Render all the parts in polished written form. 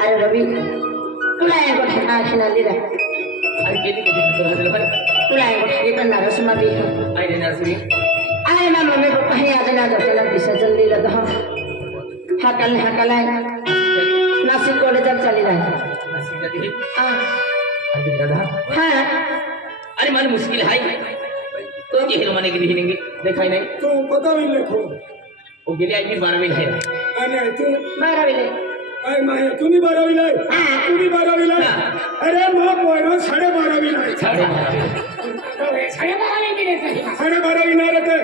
अरे रवि तुला एक गोष्ट आखिनाली रे अरे केली किती भाई तुला एक गोष्ट ये करणार रसमा भी आई नर्सरी आए ना मम्मी पप्पा ही आदे ना चला पिसा जल्दी लग हाकल नासिक कॉलेज अब चली रहा नासिक जाती हां अभी दादा हां अरे मन मुश्किल है तो ये हिरो माने की भी नहीं देखा ही नहीं तो पता भी लिखो वो गेले आई 12वीं है अरे तू 12 ले अरे माया तू नहीं 12वीं लाई तू नहीं 12वीं लाई अरे मां बोलो 12.5 लाई 12.5 ना रहते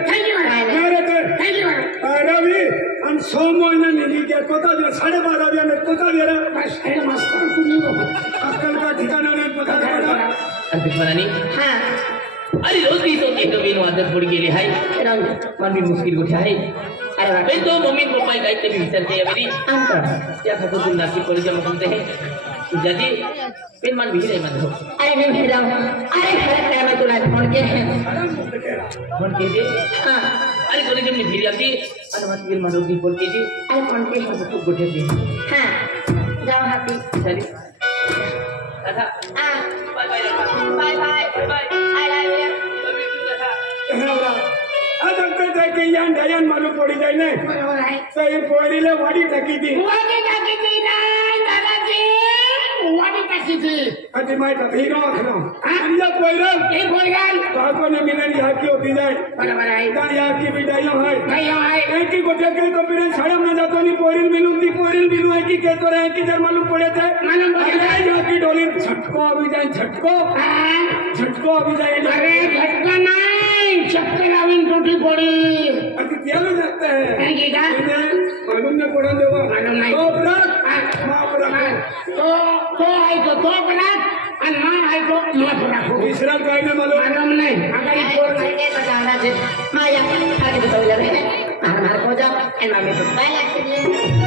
ना रहते अरे भी हम 100 महीने नहीं गया कोता जो 12.5 में कोता दे रहा बस अरे मास्टर तू नहीं दुश्मनानी हाँ अरे रोज की तो के बिन आदत पड़ गेली हाय मन भी मुश्किल गोष्ट आहे अरे वाह मैं तो मम्मी पप्पा काय ते विचारते मेरी अंतर त्या खातो तुम नाकी पड़ जा म्हणते है जाजी पेन मान भी नाही म्हणतो अरे नहीं भेज रहा हूँ अरे हर टाइम में तुला फोन के फोन के दे हाँ अरे कोणी जमनी फिर जाती अरे मत बिल मारो दी फोन के जी अरे फोन के तो गोठे दी हाँ जाओ हाथी चली दादा हाँ bye bye bye bye bye I love you आता काय की यान दयान मालूम पड़ी जाए ने बरोबर आहे तो ये पोरीले वाडी टाकी दी वाटी टाकी दी नाही दादाजी वाटी टाकी दी अति माय का भीनो खनो या पोरल ए पोरगाल बाको ने मिलनी हाकी होती जाए बरोबर आहे का या की बिडायो है नाही आहे एक की गोटे के कॉन्फिडेंस छाड़ा में जातो नी पोरील मिलू है कि के तो रहे कि जर मालूम पड़े थे मालूम पड़े थे। अरे या की डोली झटको अभी जाए झटको हाँ झटको अभी जाए अरे झटका नाही चक्कर आवीन टूटी पड़ी अति क्या लो जाते हैं काय की का मालूम ने पड़ा देवा मालूम नाही। तो अपराध माफ रखो तो आहे तो अपराध आणि मा आहे तो माफ राखो तीसरा काय ने मालूम मालूम नाही अगर पोर नाही के तो दादाजी माया आगे तो रे मार मार को जाओ एंड मामी तो बाय लागते